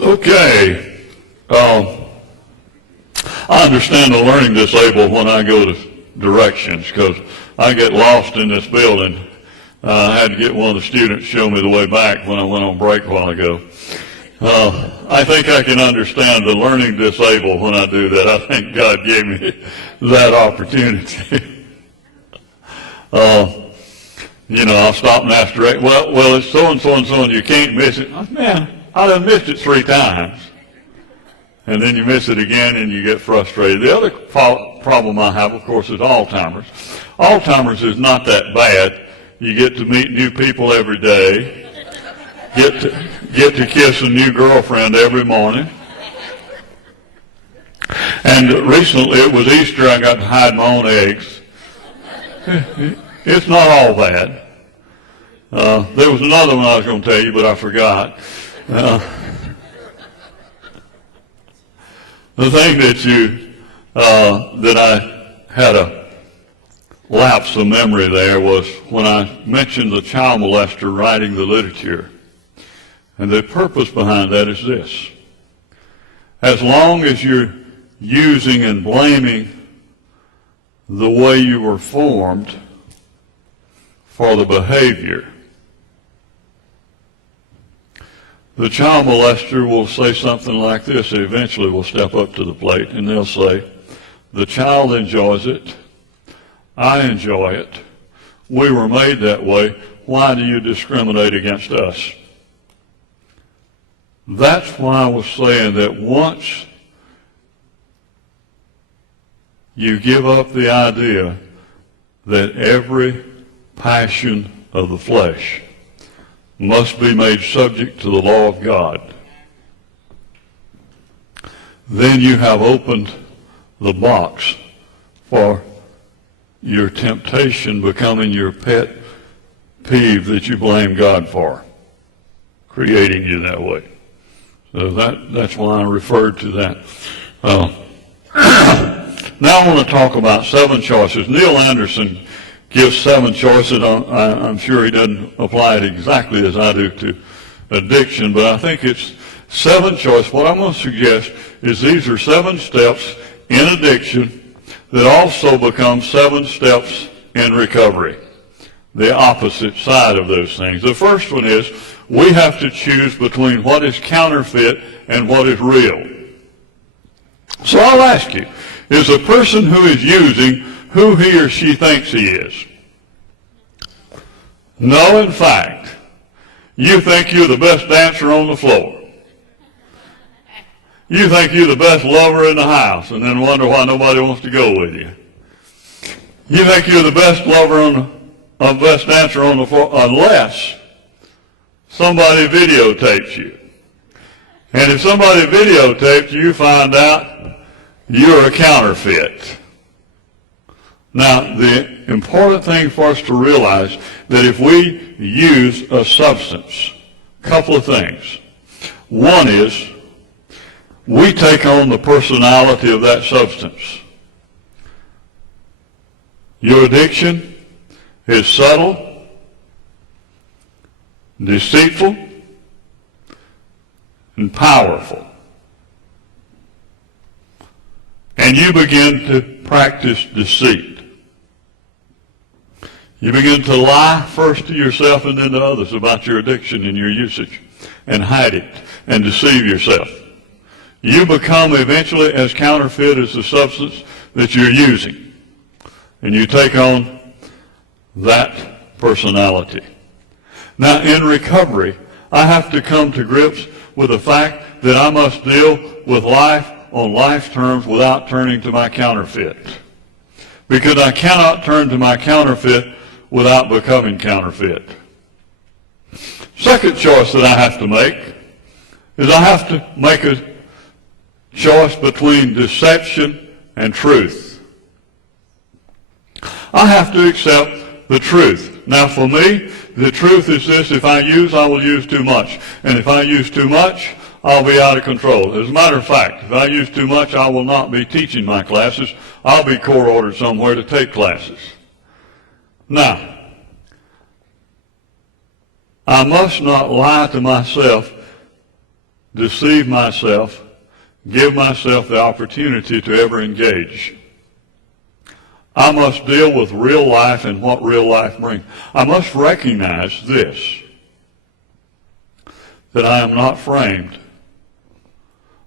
Okay. I understand the learning disabled when I go to directions because I get lost in this building. I had to get one of the students to show me the way back when I went on break a while ago. I think I can understand the learning disabled when I do that. I think God gave me that opportunity. I'll stop and ask direct, well, it's so-and-so and so, and you can't miss it. Man, I done missed it 3 times. And then you miss it again and you get frustrated. The other problem I have, of course, is Alzheimer's. Alzheimer's is not that bad. You get to meet new people every day. Get to kiss a new girlfriend every morning. And recently, it was Easter, I got to hide my own eggs. It's not all bad. There was another one I was going to tell you, but I forgot. The thing that I had a lapse of memory there was when I mentioned the child molester writing the literature. And the purpose behind that is this. As long as you're using and blaming the way you were formed for the behavior, the child molester will say something like this. They eventually will step up to the plate and they'll say, the child enjoys it. I enjoy it. We were made that way. Why do you discriminate against us? That's why I was saying that once you give up the idea that every passion of the flesh must be made subject to the law of God, then you have opened the box for your temptation becoming your pet peeve that you blame God for creating you that way. So that's why I referred to that. Now I want to talk about 7 choices. Neil Anderson gives 7 choices. I'm sure he doesn't apply it exactly as I do to addiction, but I think it's 7 choices. What I'm going to suggest is these are 7 steps in addiction that also become 7 steps in recovery. The opposite side of those things. The first one is we have to choose between what is counterfeit and what is real. So I'll ask you, is a person who is using who he or she thinks he is? No, in fact, you think you're the best dancer on the floor. You think you're the best lover in the house and then wonder why nobody wants to go with you. You think you're the best lover best dancer on the floor unless somebody videotapes you. And if somebody videotapes you, find out you're a counterfeit. Now, the important thing for us to realize that if we use a substance, a couple of things. One is we take on the personality of that substance. Your addiction is subtle, deceitful, and powerful. And you begin to practice deceit. You begin to lie first to yourself and then to others about your addiction and your usage, and hide it and deceive yourself. You become eventually as counterfeit as the substance that you're using. And you take on that personality. Now, in recovery, I have to come to grips with the fact that I must deal with life on life's terms without turning to my counterfeit. Because I cannot turn to my counterfeit without becoming counterfeit. Second choice that I have to make is I have to make a choice between deception and truth. I have to accept the truth. Now for me, the truth is this: if I use, I will use too much. And if I use too much, I'll be out of control. As a matter of fact, if I use too much, I will not be teaching my classes. I'll be court-ordered somewhere to take classes. Now, I must not lie to myself deceive myself, give myself the opportunity to ever engage. I must deal with real life and what real life brings. I must recognize this, that I am not framed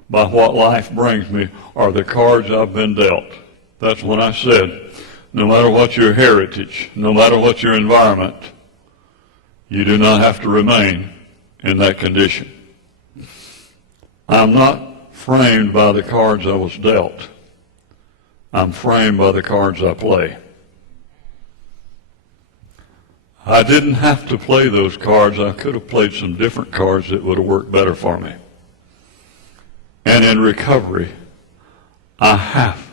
by what life brings me or the cards I've been dealt. That's when I said, no matter what your heritage, no matter what your environment, you do not have to remain in that condition. I'm not framed by the cards I was dealt. I'm framed by the cards I play. I didn't have to play those cards. I could have played some different cards that would have worked better for me. And in recovery, I have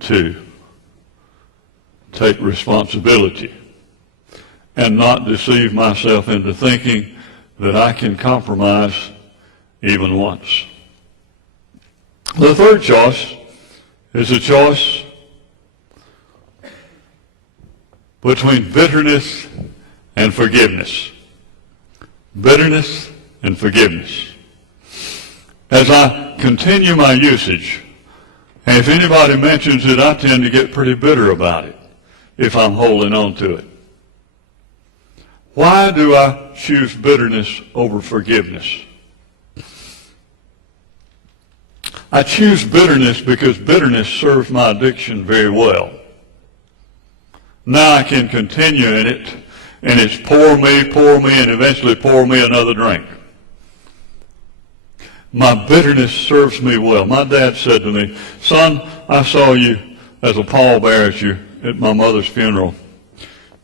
to take responsibility and not deceive myself into thinking that I can compromise even once. The third choice is a choice between bitterness and forgiveness. Bitterness and forgiveness. As I continue my usage, and if anybody mentions it, I tend to get pretty bitter about it if I'm holding on to it. Why do I choose bitterness over forgiveness? I choose bitterness because bitterness serves my addiction very well. Now I can continue in it, and it's pour me, and eventually pour me another drink. My bitterness serves me well. My dad said to me, son, I saw you as a pallbearer at my mother's funeral.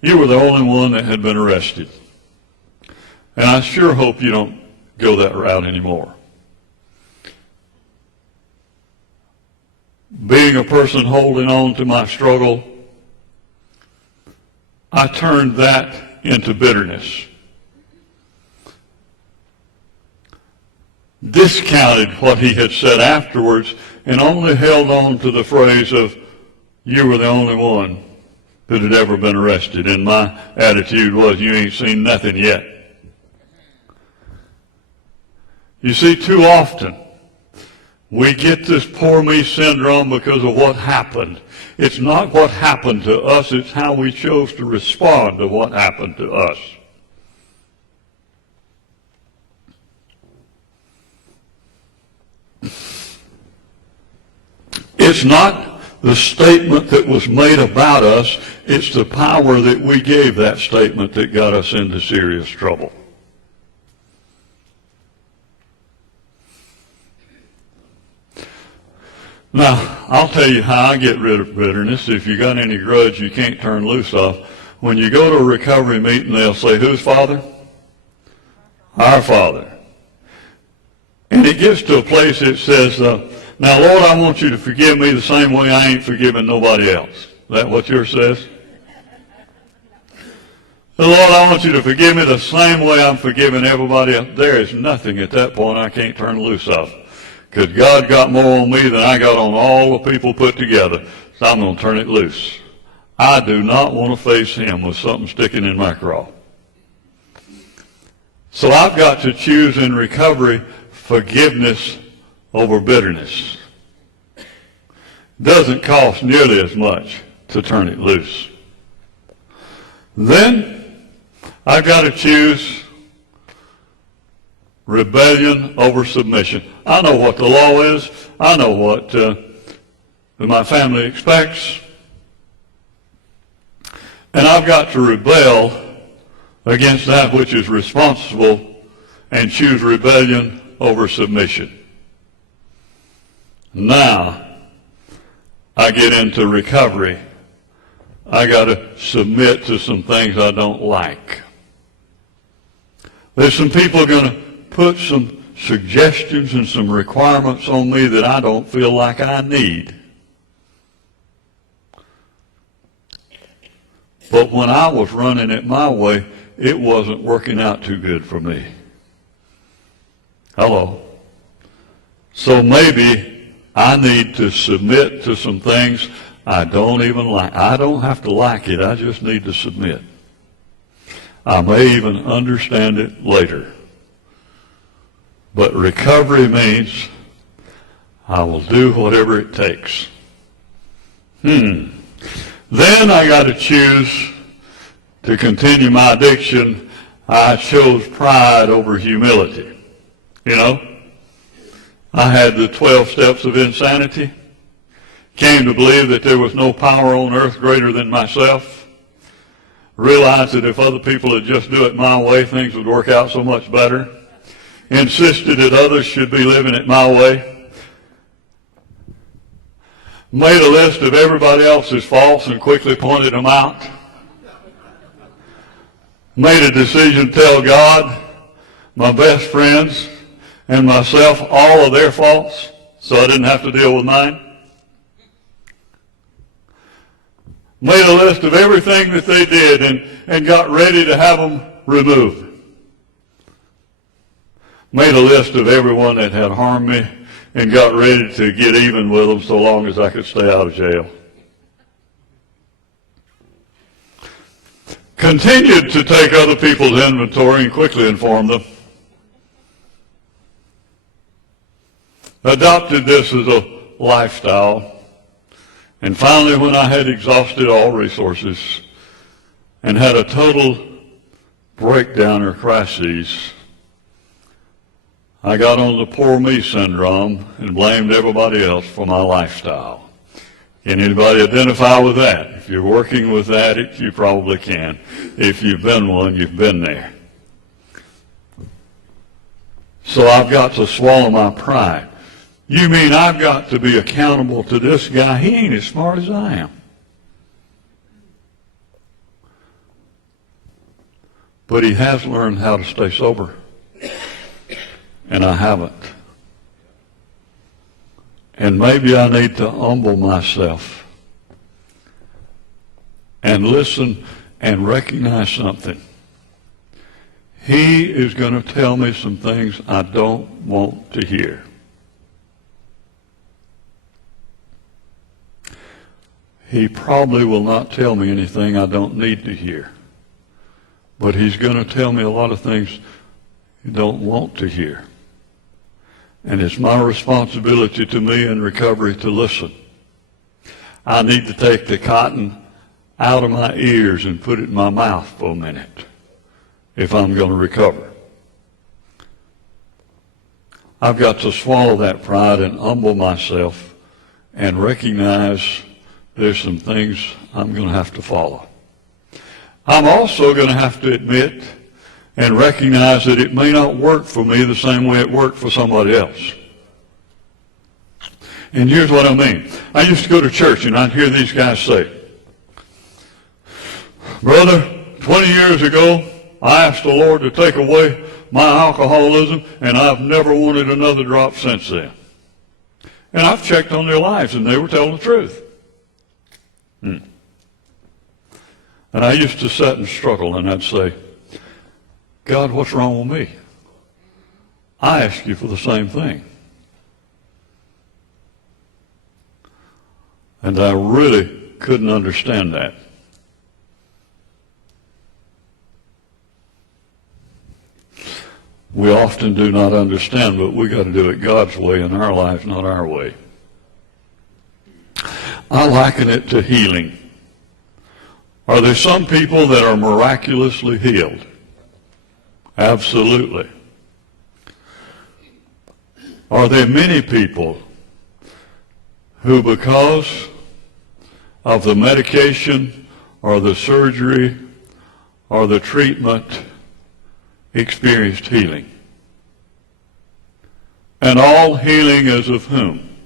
You were the only one that had been arrested. And I sure hope you don't go that route anymore. Being a person holding on to my struggle, I turned that into bitterness. Discounted what he had said afterwards and only held on to the phrase of, you were the only one that had ever been arrested. And my attitude was, you ain't seen nothing yet. You see, too often, we get this poor me syndrome because of what happened. It's not what happened to us, it's how we chose to respond to what happened to us. It's not the statement that was made about us, it's the power that we gave that statement that got us into serious trouble. Now, I'll tell you how I get rid of bitterness. If you got any grudge you can't turn loose of, when you go to a recovery meeting, they'll say, whose Father? Our Father. And it gets to a place that says, now, Lord, I want you to forgive me the same way I ain't forgiving nobody else. Is that what yours says? Lord, I want you to forgive me the same way I'm forgiving everybody else. There is nothing at that point I can't turn loose of. Because God got more on me than I got on all the people put together. So I'm going to turn it loose. I do not want to face him with something sticking in my craw. So I've got to choose in recovery forgiveness over bitterness. Doesn't cost nearly as much to turn it loose. Then I've got to choose rebellion over submission. I know what the law is. I know what my family expects. And I've got to rebel against that which is responsible and choose rebellion over submission. Now, I get into recovery. I got to submit to some things I don't like. There's some people going to put some suggestions and some requirements on me that I don't feel like I need. But when I was running it my way, it wasn't working out too good for me. Hello. So maybe I need to submit to some things I don't even like. I don't have to like it. I just need to submit. I may even understand it later. But recovery means I will do whatever it takes. Then I got to choose to continue my addiction. I chose pride over humility. You know, I had the 12 steps of insanity, came to believe that there was no power on earth greater than myself, realized that if other people would just do it my way, things would work out so much better, insisted that others should be living it my way, made a list of everybody else's faults and quickly pointed them out, made a decision to tell God, my best friends, and myself all of their faults so I didn't have to deal with mine. Made a list of everything that they did and got ready to have them removed. Made a list of everyone that had harmed me and got ready to get even with them so long as I could stay out of jail. Continued to take other people's inventory and quickly inform them. Adopted this as a lifestyle. And finally, when I had exhausted all resources and had a total breakdown or crisis, I got on the poor me syndrome and blamed everybody else for my lifestyle. Can anybody identify with that? If you're working with addicts, you probably can. If you've been one, you've been there. So I've got to swallow my pride. You mean I've got to be accountable to this guy? He ain't as smart as I am. But he has learned how to stay sober. And I haven't. And maybe I need to humble myself and listen and recognize something. He is going to tell me some things I don't want to hear. He probably will not tell me anything I don't need to hear. But he's going to tell me a lot of things you don't want to hear. And it's my responsibility to me in recovery to listen. I need to take the cotton out of my ears and put it in my mouth for a minute if I'm going to recover. I've got to swallow that pride and humble myself and recognize there's some things I'm going to have to follow. I'm also going to have to admit and recognize that it may not work for me the same way it worked for somebody else. And here's what I mean. I used to go to church and I'd hear these guys say, "Brother, 20 years ago, I asked the Lord to take away my alcoholism, and I've never wanted another drop since then." And I've checked on their lives, and they were telling the truth. And I used to sit and struggle, and I'd say, "God, what's wrong with me? I ask you for the same thing." And I really couldn't understand that. We often do not understand, but we got to do it God's way in our lives, not our way. I liken it to healing. Are there some people that are miraculously healed? Absolutely. Are there many people who, because of the medication or the surgery or the treatment, experienced healing? And all healing is of whom?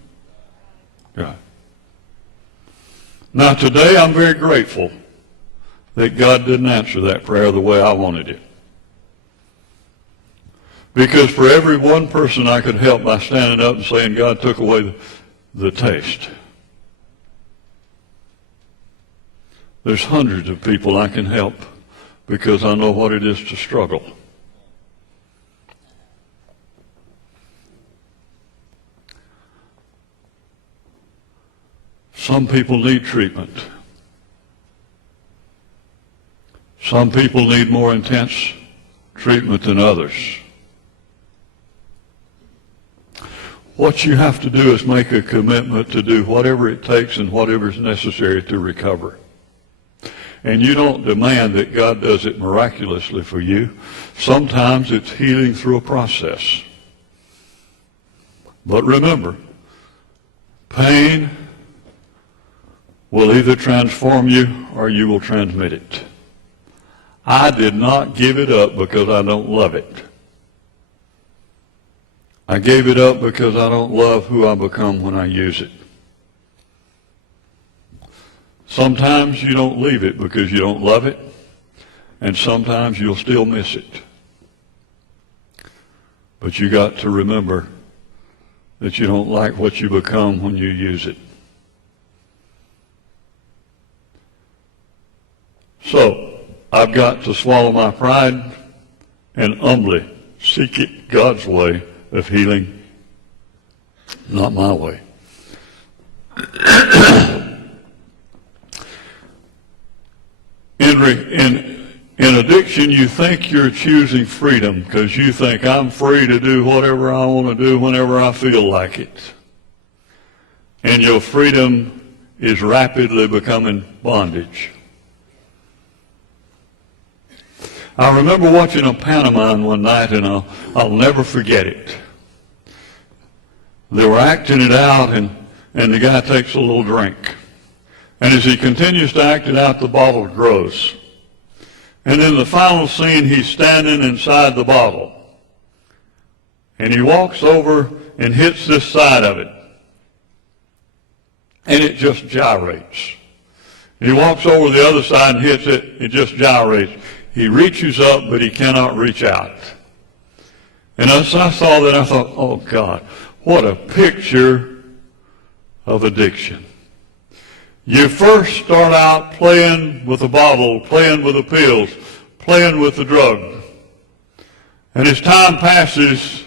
God. Now today I'm very grateful that God didn't answer that prayer the way I wanted it. Because for every one person I could help by standing up and saying God took away the taste, there's hundreds of people I can help because I know what it is to struggle. Some people need treatment. Some people need more intense treatment than others. What you have to do is make a commitment to do whatever it takes and whatever is necessary to recover. And you don't demand that God does it miraculously for you. Sometimes it's healing through a process. But remember, pain will either transform you or you will transmit it. I did not give it up because I don't love it. I gave it up because I don't love who I become when I use it. Sometimes you don't leave it because you don't love it, and sometimes you'll still miss it. But you got to remember that you don't like what you become when you use it. So, I've got to swallow my pride and humbly seek it God's way of healing, not my way. In addiction, you think you're choosing freedom because you think I'm free to do whatever I want to do whenever I feel like it. And your freedom is rapidly becoming bondage. I remember watching a pantomime one night, and I'll never forget it. They were acting it out, and the guy takes a little drink. And as he continues to act it out, the bottle grows. And in the final scene, he's standing inside the bottle. And he walks over and hits this side of it. And it just gyrates. He walks over the other side and hits it. It just gyrates. He reaches up, but he cannot reach out. And as I saw that, I thought, oh God, what a picture of addiction. You first start out playing with the bottle, playing with the pills, playing with the drug. And as time passes,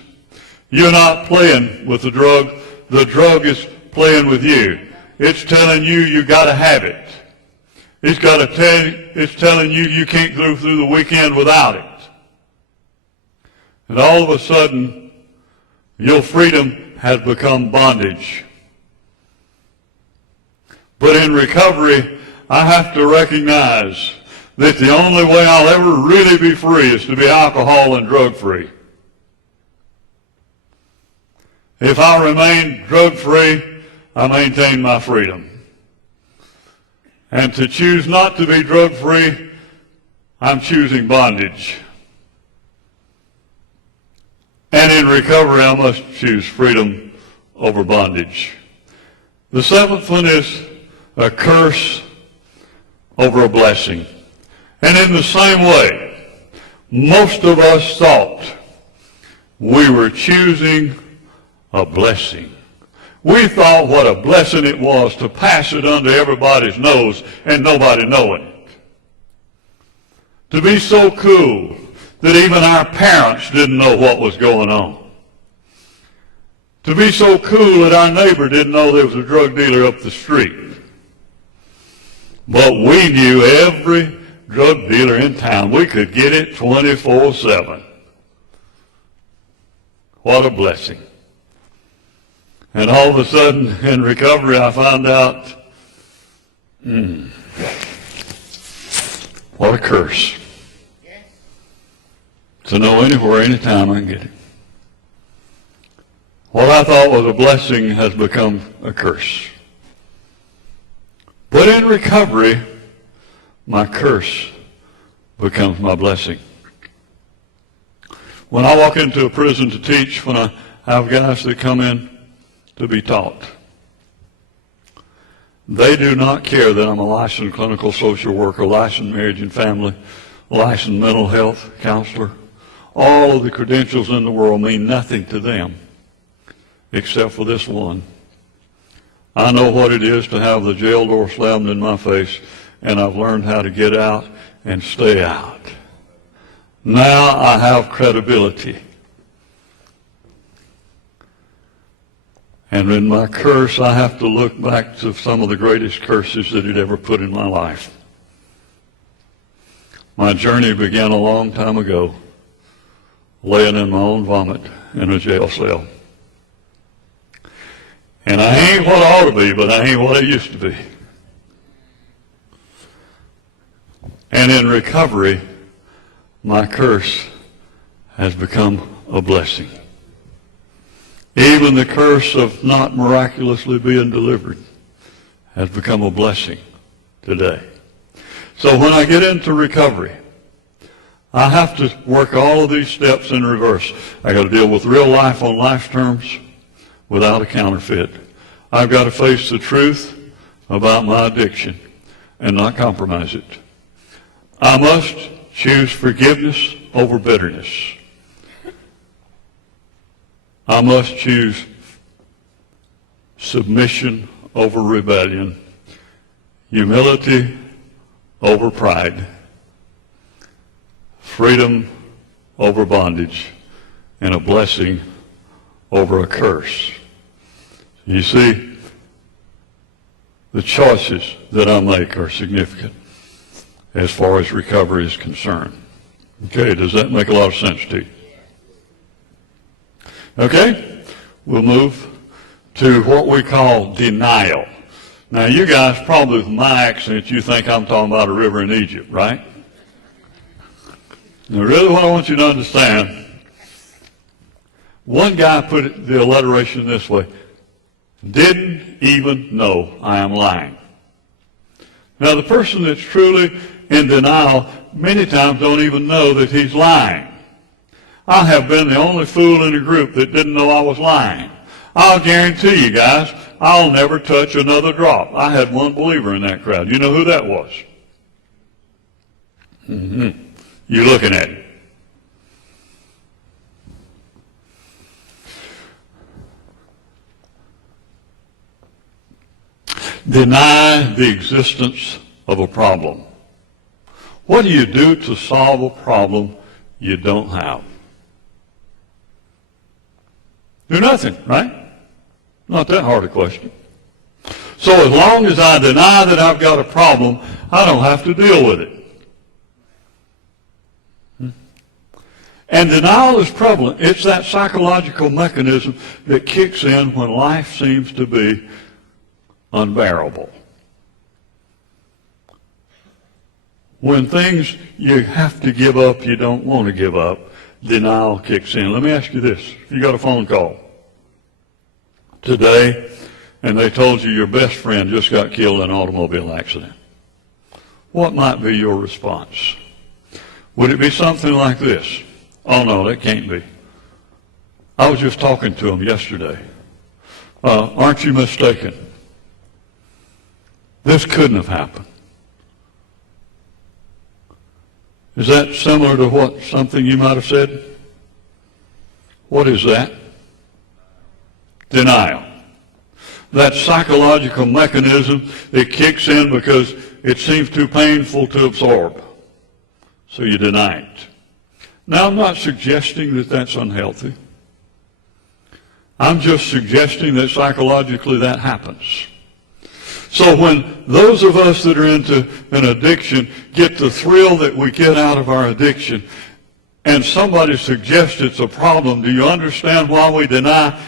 you're not playing with the drug is playing with you. It's telling you you got to have it. It's telling you you can't go through the weekend without it. And all of a sudden, your freedom has become bondage. But in recovery, I have to recognize that the only way I'll ever really be free is to be alcohol and drug free. If I remain drug free, I maintain my freedom. And to choose not to be drug free, I'm choosing bondage. And in recovery, I must choose freedom over bondage. The seventh one is a curse over a blessing. And in the same way, most of us thought we were choosing a blessing. We thought what a blessing it was to pass it under everybody's nose and nobody knowing it. To be so cool that even our parents didn't know what was going on. To be so cool that our neighbor didn't know there was a drug dealer up the street. But we knew every drug dealer in town. We could get it 24/7. What a blessing. And all of a sudden, in recovery, I found out, what a curse. To know anywhere, anytime I can get it. What I thought was a blessing has become a curse. But in recovery, my curse becomes my blessing. When I walk into a prison to teach, when I have guys that come in to be taught, they do not care that I'm a licensed clinical social worker, licensed marriage and family, licensed mental health counselor. All of the credentials in the world mean nothing to them except for this one. I know what it is to have the jail door slammed in my face, and I've learned how to get out and stay out. Now I have credibility. And in my curse, I have to look back to some of the greatest curses that it ever put in my life. My journey began a long time ago, laying in my own vomit in a jail cell. And I ain't what I ought to be, but I ain't what I used to be. And in recovery, my curse has become a blessing. Even the curse of not miraculously being delivered has become a blessing today. So when I get into recovery, I have to work all of these steps in reverse. I got to deal with real life on life terms without a counterfeit. I've got to face the truth about my addiction and not compromise it. I must choose forgiveness over bitterness. I must choose submission over rebellion, humility over pride, freedom over bondage, and a blessing over a curse. You see, the choices that I make are significant as far as recovery is concerned. Okay, does that make a lot of sense to you? Okay, we'll move to what we call denial. Now, you guys, probably with my accent, you think I'm talking about a river in Egypt, right? Now, really what I want you to understand, one guy put the alliteration this way: didn't even know I am lying. Now, the person that's truly in denial many times don't even know that he's lying. I have been the only fool in the group that didn't know I was lying. I'll guarantee you guys, I'll never touch another drop. I had one believer in that crowd. You know who that was? You're looking at it. Deny the existence of a problem. What do you do to solve a problem you don't have? Do nothing, right? Not that hard a question. So as long as I deny that I've got a problem, I don't have to deal with it. And denial is prevalent. It's that psychological mechanism that kicks in when life seems to be unbearable. When things you have to give up, you don't want to give up, denial kicks in. Let me ask you this. If you got a phone call today and they told you your best friend just got killed in an automobile accident, what might be your response? Would it be something like this? Oh, no, that can't be. I was just talking to him yesterday. Aren't you mistaken? This couldn't have happened. Is that similar to what something you might have said? What is that? Denial. That psychological mechanism, it kicks in because it seems too painful to absorb. So you deny it. Now, I'm not suggesting that that's unhealthy. I'm just suggesting that psychologically that happens. So when those of us that are into an addiction get the thrill that we get out of our addiction, and somebody suggests it's a problem, do you understand why we deny?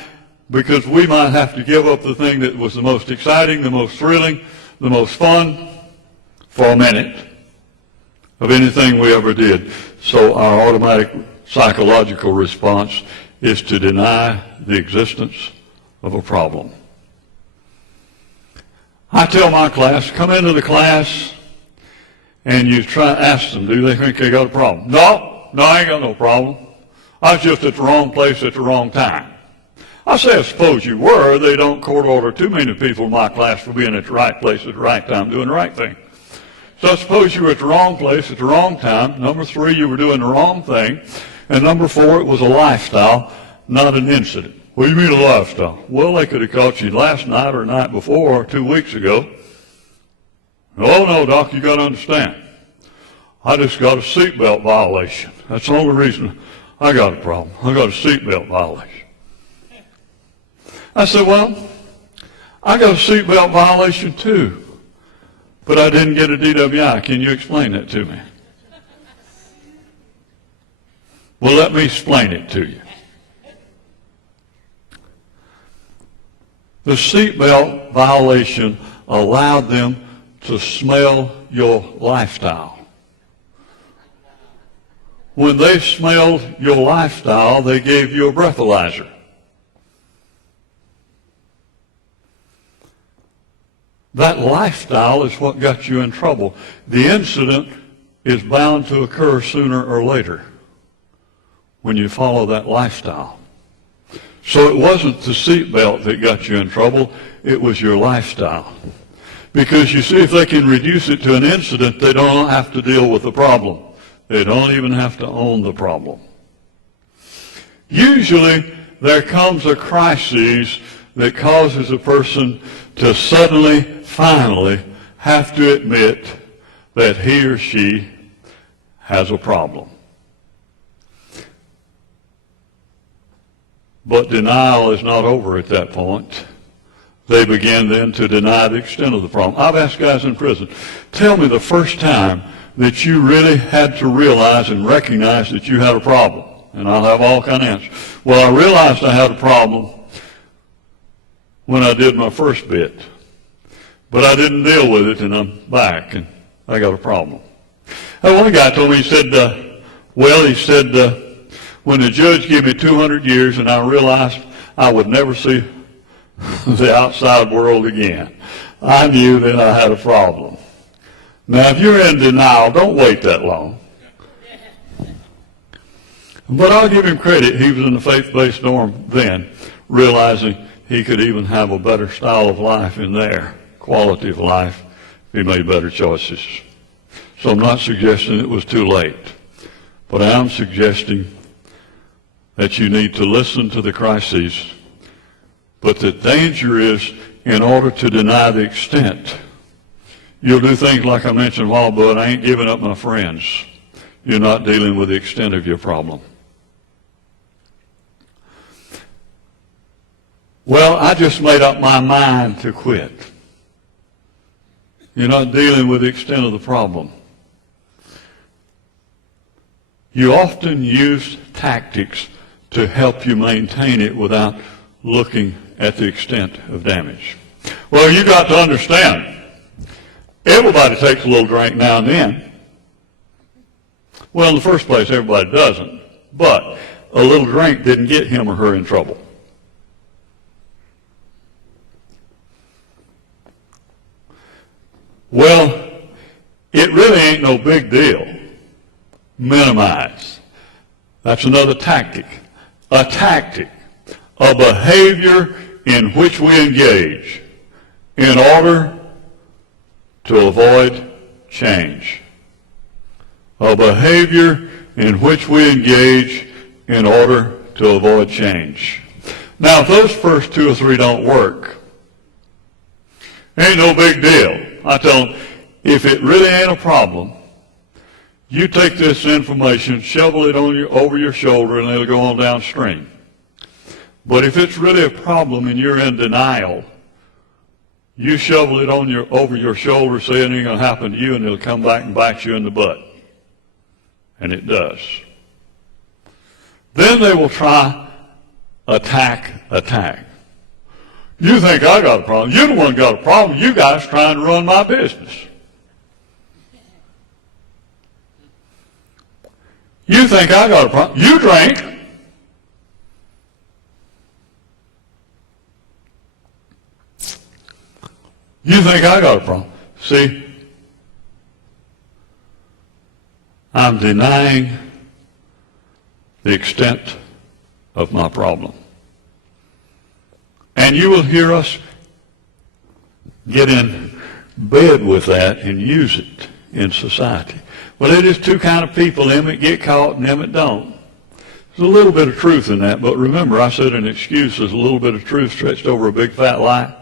Because we might have to give up the thing that was the most exciting, the most thrilling, the most fun for a minute of anything we ever did. So our automatic psychological response is to deny the existence of a problem. I tell my class, come into the class and you try to ask them, do they think they got a problem? No, I ain't got no problem. I was just at the wrong place at the wrong time. I say, I suppose you were. They don't court order too many people in my class for being at the right place at the right time, doing the right thing. So I suppose you were at the wrong place at the wrong time. Number 3, you were doing the wrong thing. And number 4, it was a lifestyle, not an incident. What do you mean a lifestyle? Well, they could have caught you last night or night before or 2 weeks ago. Oh, no, Doc, you got to understand. I just got a seatbelt violation. That's the only reason I got a problem. I got a seatbelt violation. I said, well, I got a seatbelt violation too, but I didn't get a DWI. Can you explain that to me? Well, let me explain it to you. The seatbelt violation allowed them to smell your lifestyle. When they smelled your lifestyle, they gave you a breathalyzer. That lifestyle is what got you in trouble. The incident is bound to occur sooner or later when you follow that lifestyle. So it wasn't the seatbelt that got you in trouble, it was your lifestyle. Because you see, if they can reduce it to an incident, they don't have to deal with the problem. They don't even have to own the problem. Usually, there comes a crisis that causes a person to suddenly, finally, have to admit that he or she has a problem. But denial is not over at that point. They begin then to deny the extent of the problem. I've asked guys in prison, tell me the first time that you really had to realize and recognize that you had a problem. And I'll have all kind of answers. Well, I realized I had a problem when I did my first bit. But I didn't deal with it, and I'm back, and I got a problem. And one guy told me, he said, when the judge gave me 200 years and I realized I would never see the outside world again, I knew that I had a problem. Now, if you're in denial, don't wait that long. But I'll give him credit. He was in the faith-based dorm then, realizing he could even have a better style of life in there, quality of life, if he made better choices. So I'm not suggesting it was too late, but I am suggesting that you need to listen to the crises. But the danger is, in order to deny the extent, you'll do things like I mentioned a while ago, but I ain't giving up my friends. You're not dealing with the extent of your problem. Well, I just made up my mind to quit. You're not dealing with the extent of the problem. You often use tactics to help you maintain it without looking at the extent of damage. Well, you got to understand, everybody takes a little drink now and then. Well, in the first place, everybody doesn't. But a little drink didn't get him or her in trouble. Well, it really ain't no big deal. Minimize. That's another tactic. A tactic, a behavior in which we engage in order to avoid change. A behavior in which we engage in order to avoid change. Now, if those first two or three don't work, ain't no big deal. I tell them, if it really ain't a problem, you take this information, shovel it on over your shoulder, and it'll go on downstream. But if it's really a problem and you're in denial, you shovel it on over your shoulder, saying it ain't going to happen to you, and it'll come back and bite you in the butt. And it does. Then they will try attack. You think I got a problem. You're the one who got a problem. You guys trying to run my business. You think I got a problem. You drink. You think I got a problem. See, I'm denying the extent of my problem. And you will hear us get in bed with that and use it in society. Well, it is two kind of people, them that get caught and them that don't. There's a little bit of truth in that, but remember, I said an excuse is a little bit of truth stretched over a big fat lie.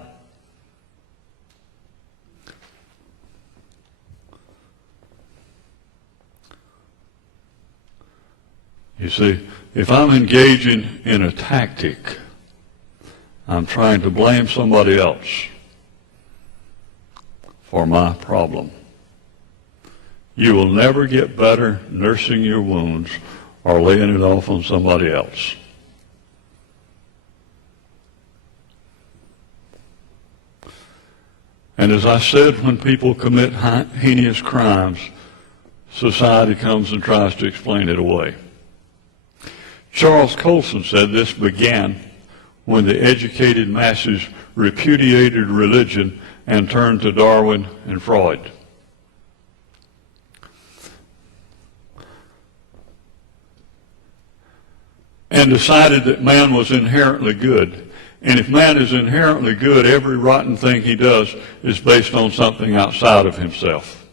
You see, if I'm engaging in a tactic, I'm trying to blame somebody else for my problem. You will never get better nursing your wounds or laying it off on somebody else. And as I said, when people commit heinous crimes, society comes and tries to explain it away. Charles Colson said this began when the educated masses repudiated religion and turned to Darwin and Freud. And decided that man was inherently good. And if man is inherently good, every rotten thing he does is based on something outside of himself.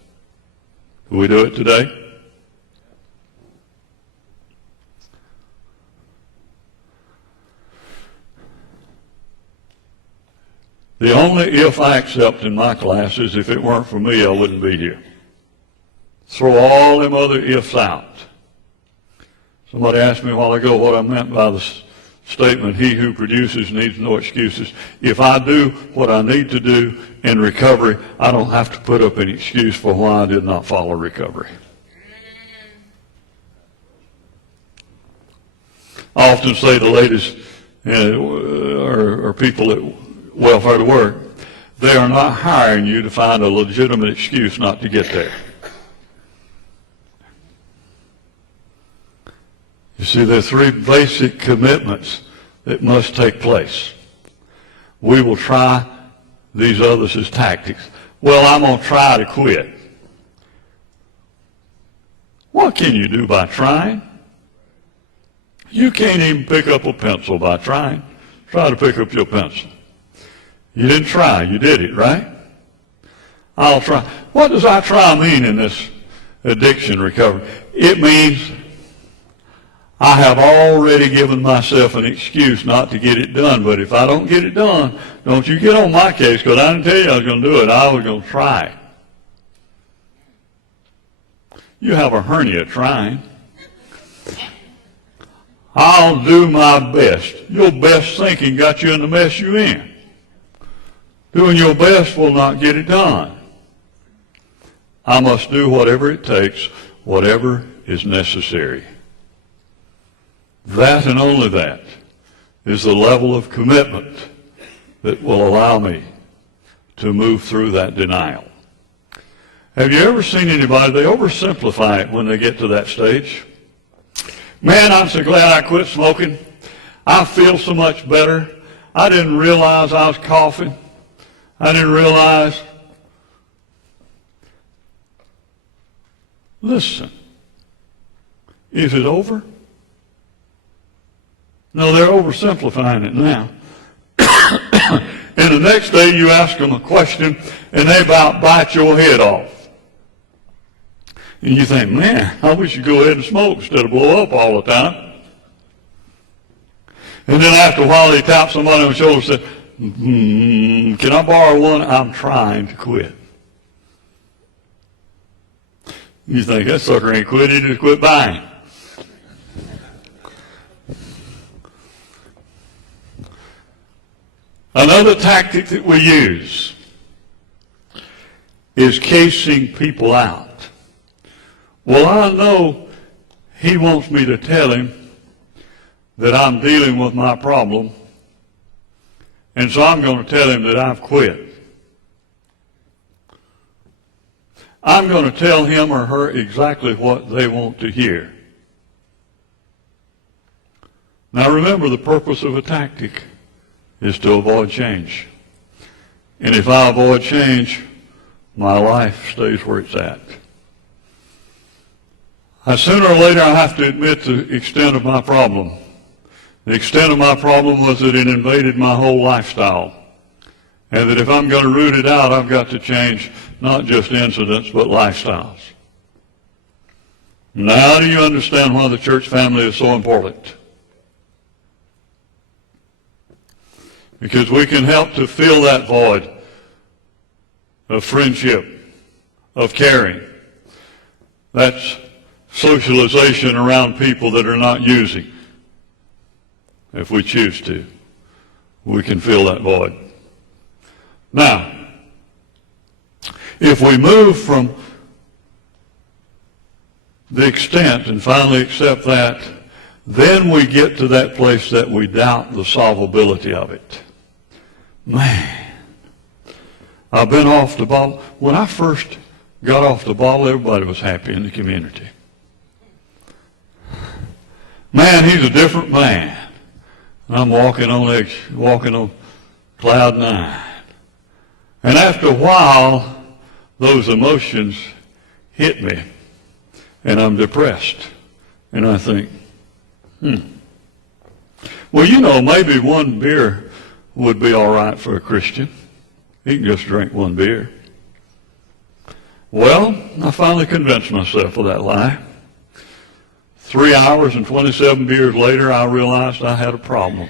Do we do it today? The only if I accept in my class is if it weren't for me, I wouldn't be here. Throw all them other ifs out. Somebody asked me a while ago what I meant by the statement, he who produces needs no excuses. If I do what I need to do in recovery, I don't have to put up an excuse for why I did not follow recovery. I often say the ladies or people at Welfare to Work, they are not hiring you to find a legitimate excuse not to get there. You see, there are three basic commitments that must take place. We will try these others as tactics. Well, I'm going to try to quit. What can you do by trying? You can't even pick up a pencil by trying. Try to pick up your pencil. You didn't try, you did it, right? I'll try. What does I try mean in this addiction recovery? It means I have already given myself an excuse not to get it done, but if I don't get it done, don't you get on my case, because I didn't tell you I was going to do it. I was going to try. You have a hernia trying. I'll do my best. Your best thinking got you in the mess you're in. Doing your best will not get it done. I must do whatever it takes, whatever is necessary. That and only that is the level of commitment that will allow me to move through that denial. Have you ever seen anybody, they oversimplify it when they get to that stage? Man, I'm so glad I quit smoking. I feel so much better. I didn't realize I was coughing. I didn't realize. Listen, is it over? No, they're oversimplifying it now. And the next day you ask them a question and they about bite your head off. And you think, man, I wish you'd go ahead and smoke instead of blow up all the time. And then after a while they tap somebody on the shoulder and say, can I borrow one? I'm trying to quit. You think, that sucker ain't quit, he just quit buying. Another tactic that we use is casing people out. Well, I know he wants me to tell him that I'm dealing with my problem, and so I'm going to tell him that I've quit. I'm going to tell him or her exactly what they want to hear. Now remember, the purpose of a tactic is to avoid change. And if I avoid change, my life stays where it's at. Sooner or later I have to admit the extent of my problem. The extent of my problem was that it invaded my whole lifestyle. And that if I'm going to root it out, I've got to change not just incidents, but lifestyles. Now do you understand why the church family is so important? Because we can help to fill that void of friendship, of caring. That's socialization around people that are not using. If we choose to, we can fill that void. Now, if we move from the extent and finally accept that, then we get to that place that we doubt the solvability of it. Man, I've been off the bottle. When I first got off the bottle, everybody was happy in the community. Man, he's a different man. I'm walking on cloud nine. And after a while, those emotions hit me, and I'm depressed. And I think, well, you know, maybe one beer would be all right for a Christian. He can just drink one beer. Well, I finally convinced myself of that lie. 3 hours and 27 beers later, I realized I had a problem.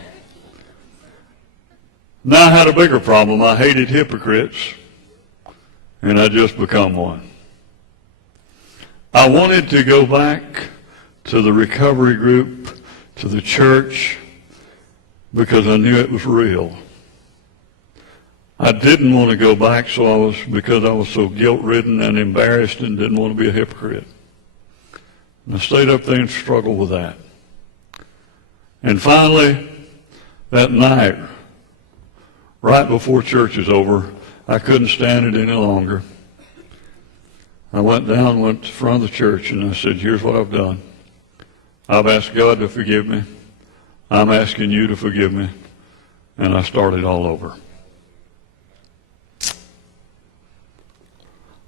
Now I had a bigger problem. I hated hypocrites, and I just become one. I wanted to go back to the recovery group, to the church, because I knew it was real. I didn't want to go back because I was so guilt-ridden and embarrassed and didn't want to be a hypocrite. And I stayed up there and struggled with that. And finally, that night, right before church is over, I couldn't stand it any longer. I went to the front of the church, and I said, here's what I've done. I've asked God to forgive me. I'm asking you to forgive me. And I started all over.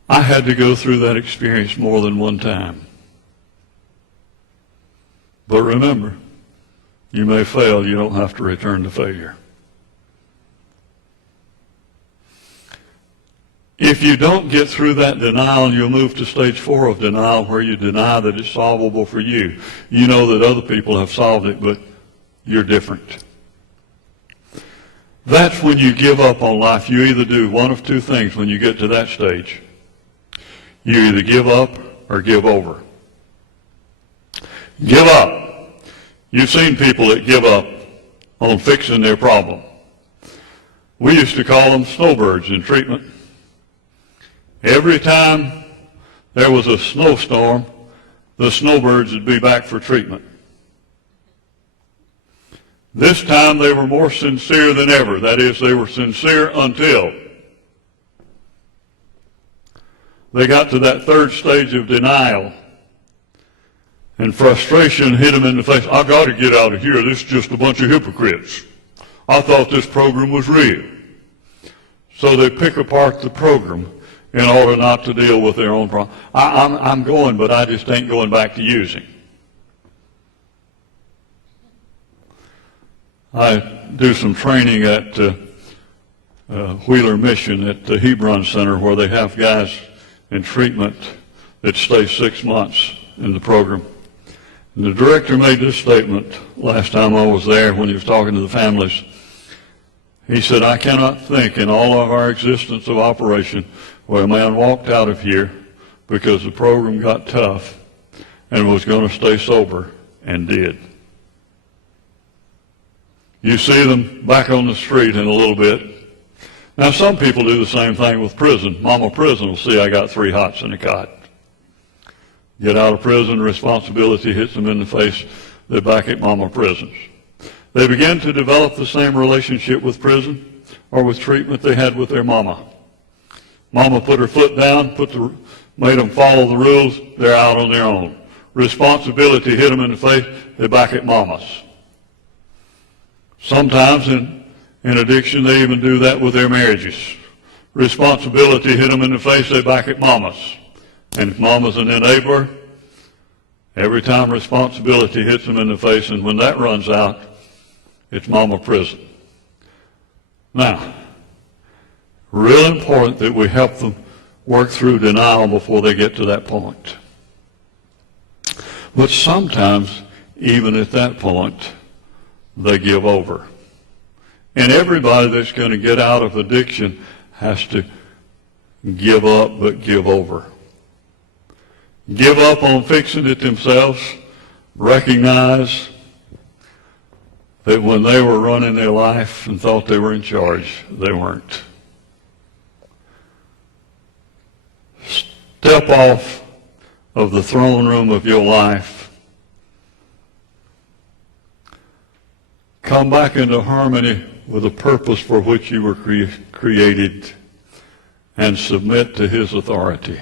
I had to go through that experience more than one time. But remember, you may fail. You don't have to return to failure. If you don't get through that denial, you'll move to stage 4 of denial, where you deny that it's solvable for you. You know that other people have solved it, but you're different. That's when you give up on life. You either do one of two things when you get to that stage. You either give up or give over. Give up. You've seen people that give up on fixing their problem. We used to call them snowbirds in treatment. Every time there was a snowstorm, the snowbirds would be back for treatment. This time they were more sincere than ever. That is, they were sincere until they got to that third stage of denial, and frustration hit them in the face. I got to get out of here. This is just a bunch of hypocrites. I thought this program was real. So they pick apart the program in order not to deal with their own problem. I'm going, but I just ain't going back to using. I do some training at Wheeler Mission at the Hebron Center, where they have guys in treatment that stay 6 months in the program. And the director made this statement last time I was there when he was talking to the families. He said, I cannot think in all of our existence of operation where a man walked out of here because the program got tough and was going to stay sober and did. You see them back on the street in a little bit. Now, some people do the same thing with prison. Mama prison will see I got 3 hots in a cot. Get out of prison, responsibility hits them in the face. They're back at mama prisons. They begin to develop the same relationship with prison or with treatment they had with their mama. Mama put her foot down, made them follow the rules. They're out on their own. Responsibility hit them in the face. They're back at mama's. Sometimes in addiction, they even do that with their marriages. Responsibility hit them in the face, they're back at mama's. And if mama's an enabler, every time responsibility hits them in the face, and when that runs out, it's mama prison. Now, real important that we help them work through denial before they get to that point. But sometimes, even at that point, they give over. And everybody that's going to get out of addiction has to give up, but give over. Give up on fixing it themselves. Recognize that when they were running their life and thought they were in charge, they weren't. Step off of the throne room of your life. Come back into harmony with the purpose for which you were created, and submit to his authority.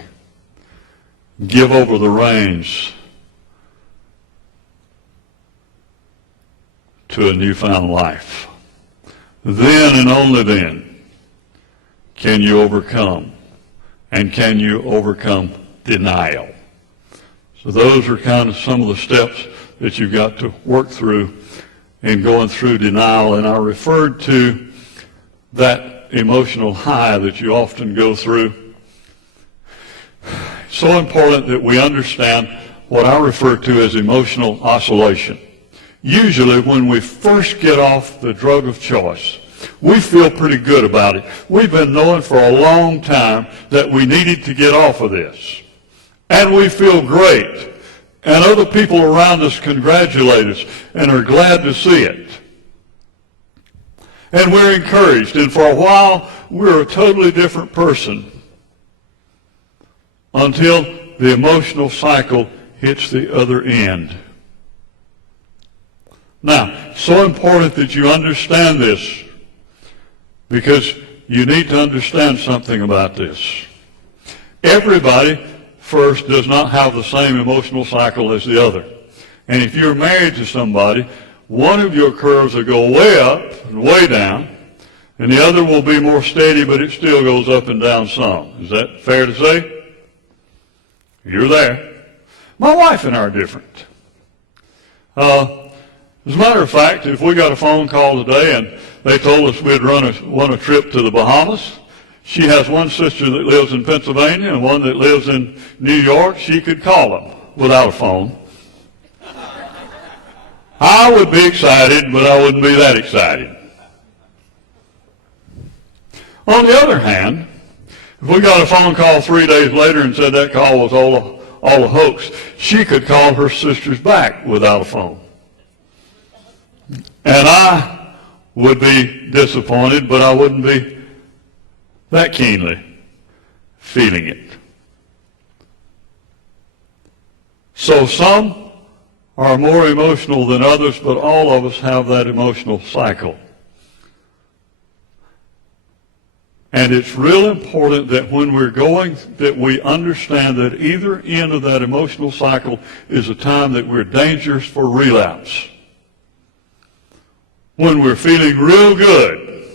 Give over the reins to a newfound life. Then and only then can you overcome, and can you overcome denial. So those are kind of some of the steps that you've got to work through in going through denial. And I referred to that emotional high that you often go through. It's so important that we understand what I refer to as emotional oscillation. Usually when we first get off the drug of choice, we feel pretty good about it. We've been knowing for a long time that we needed to get off of this. And we feel great. And other people around us congratulate us and are glad to see it. And we're encouraged. And for a while, we're a totally different person until the emotional cycle hits the other end. Now, so important that you understand this, because you need to understand something about this. Everybody, first, does not have the same emotional cycle as the other. And if you're married to somebody, one of your curves will go way up and way down, and the other will be more steady, but it still goes up and down some. Is that fair to say? You're there. My wife and I are different. As a matter of fact, if we got a phone call today and they told us we'd run a trip to the Bahamas, she has one sister that lives in Pennsylvania and one that lives in New York. She could call them without a phone. I would be excited, but I wouldn't be that excited. On the other hand, if we got a phone call 3 days later and said that call was all a hoax, she could call her sisters back without a phone. And I would be disappointed, but I wouldn't be that keenly feeling it. So some are more emotional than others, but all of us have that emotional cycle. And it's real important that when we're going, that we understand that either end of that emotional cycle is a time that we're dangerous for relapse. When we're feeling real good,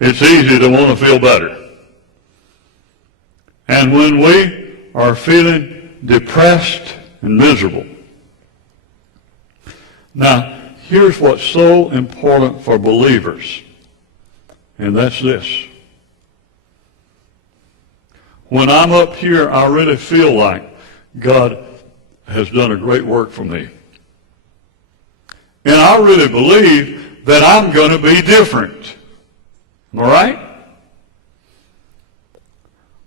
it's easy to want to feel better. And when we are feeling depressed and miserable. Now, here's what's so important for believers, and that's this. When I'm up here, I really feel like God has done a great work for me. And I really believe that I'm going to be different. Am I right?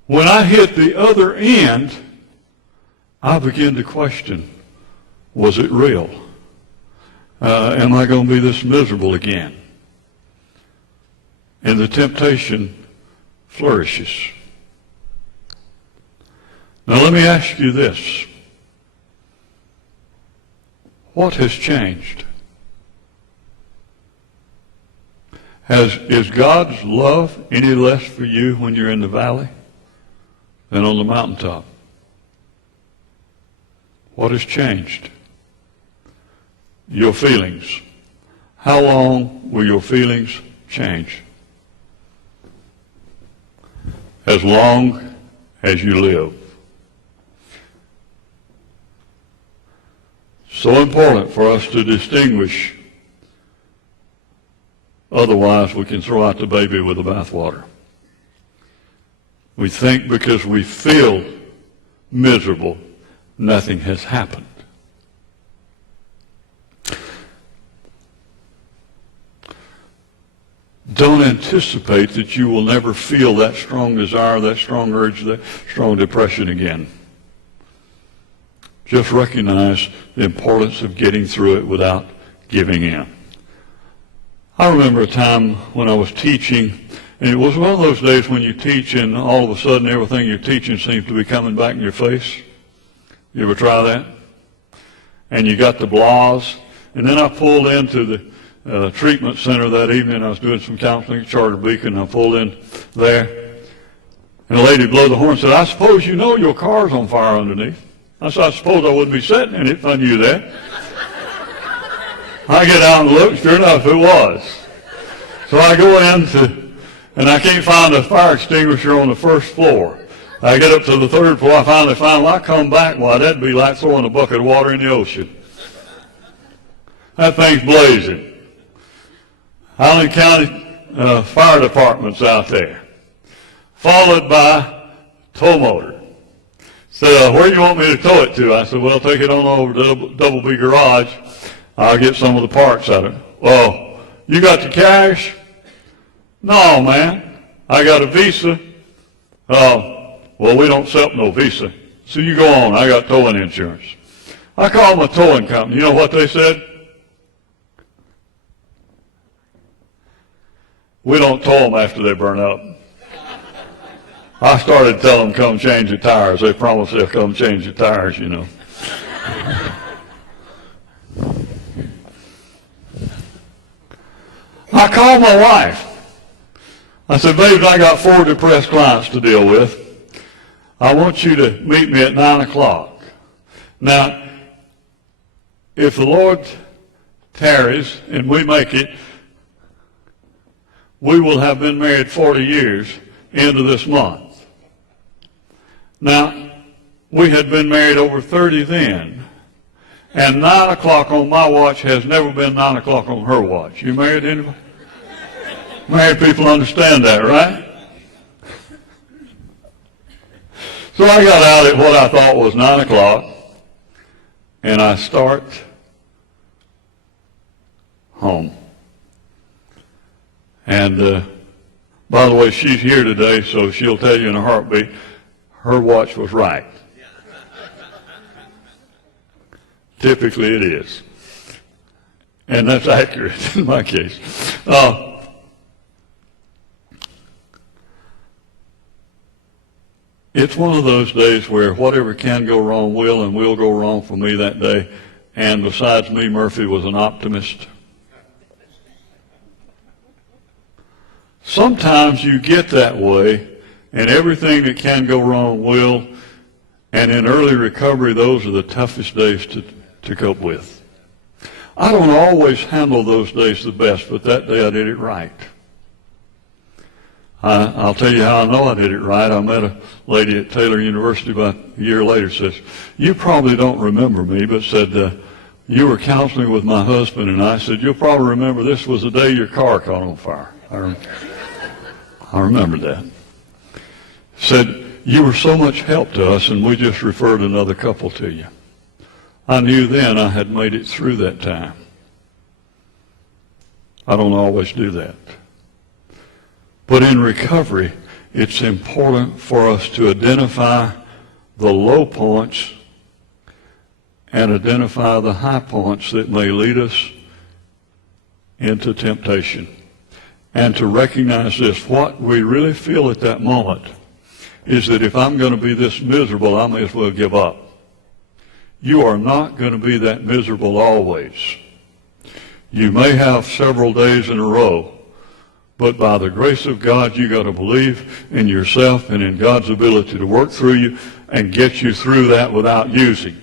When I hit the other end, I begin to question, was it real? Am I going to be this miserable again? And the temptation flourishes. Now let me ask you this. What has changed? Is God's love any less for you when you're in the valley than on the mountaintop? What has changed? Your feelings. How long will your feelings change? As long as you live. So important for us to distinguish. Otherwise, we can throw out the baby with the bathwater. We think because we feel miserable, nothing has happened. Don't anticipate that you will never feel that strong desire, that strong urge, that strong depression again. Just recognize the importance of getting through it without giving in. I remember a time when I was teaching, and it was one of those days when you teach and all of a sudden everything you're teaching seems to be coming back in your face. You ever try that? And you got the blahs. And then I pulled into the treatment center that evening. I was doing some counseling at Charter Beacon. I pulled in there. And the lady blew the horn and said, I suppose you know your car's on fire underneath. I said, I suppose I wouldn't be sitting in it if I knew that. I get out and look, sure enough, it was. So I go in and I can't find a fire extinguisher on the first floor. I get up to the third floor, I finally find when I come back, why, that'd be like throwing a bucket of water in the ocean. That thing's blazing. Allen County Fire Department's out there, followed by tow motor. Said, where do you want me to tow it to? I said, well, take it on over to Double B Garage. I'll get some of the parts out of it. Well, you got the cash? No, man. I got a Visa. Well, we don't accept no Visa. So you go on. I got towing insurance. I called my towing company. You know what they said? We don't tow them after they burn up. I started telling them, come change the tires. They promised they'll come change the tires, you know. I called my wife. I said, babe, I got 4 depressed clients to deal with. I want you to meet me at 9 o'clock. Now, if the Lord tarries and we make it, we will have been married 40 years into this month. Now, we had been married over 30 then, and 9 o'clock on my watch has never been 9 o'clock on her watch. You married anybody? Married people understand that, right? So I got out at what I thought was 9 o'clock, and I start home. And by the way, she's here today, so she'll tell you in a heartbeat, her watch was right. Typically it is. And that's accurate in my case. It's one of those days where whatever can go wrong will and will go wrong for me that day. And besides me, Murphy was an optimist. Sometimes you get that way, and everything that can go wrong will, and in early recovery, those are the toughest days to cope with. I don't always handle those days the best, but that day I did it right. I'll tell you how I know I did it right. I met a lady at Taylor University about a year later, says, you probably don't remember me, but said, you were counseling with my husband, and I said, you'll probably remember this was the day your car caught on fire. I remember that. Said, you were so much help to us, and we just referred another couple to you. I knew then I had made it through that time. I don't always do that. But in recovery, it's important for us to identify the low points and identify the high points that may lead us into temptation. And to recognize this, what we really feel at that moment is that if I'm going to be this miserable, I may as well give up. You are not going to be that miserable always. You may have several days in a row, but by the grace of God, you got to believe in yourself and in God's ability to work through you and get you through that without using.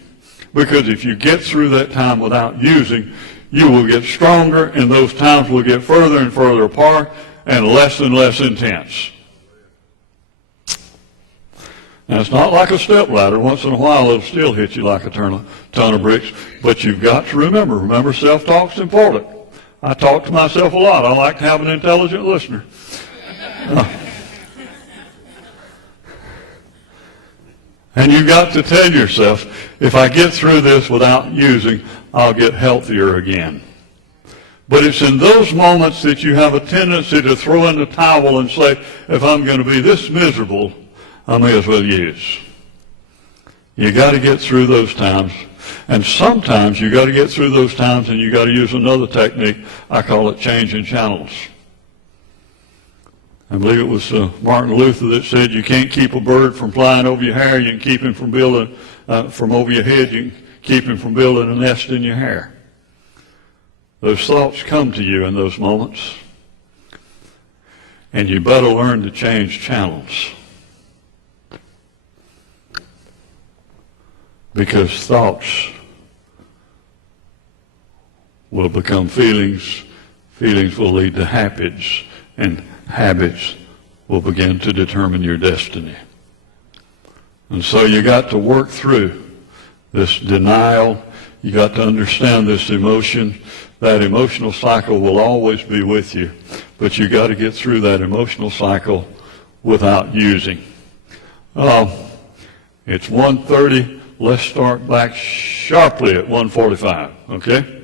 Because if you get through that time without using, you will get stronger, and those times will get further and further apart and less intense. Now, it's not like a stepladder. Once in a while, it'll still hit you like a ton of bricks. But you've got to remember, self-talk's important. I talk to myself a lot. I like to have an intelligent listener. And you've got to tell yourself, if I get through this without using, I'll get healthier again. But it's in those moments that you have a tendency to throw in the towel and say, if I'm going to be this miserable, I may as well use. You got to get through those times. And sometimes you got to get through those times and you got to use another technique. I call it changing channels. I believe it was Martin Luther that said you can't keep a bird from flying over your hair. You can keep him from building from over your head. You can keep him from building a nest in your hair. Those thoughts come to you in those moments. And you better learn to change channels. because thoughts will become feelings, feelings will lead to habits, and habits will begin to determine your destiny. And so you got to work through this denial. You got to understand this emotion. That emotional cycle will always be with you, but you got to get through that emotional cycle without using. It's 1:30. Let's start back sharply at 1:45, okay?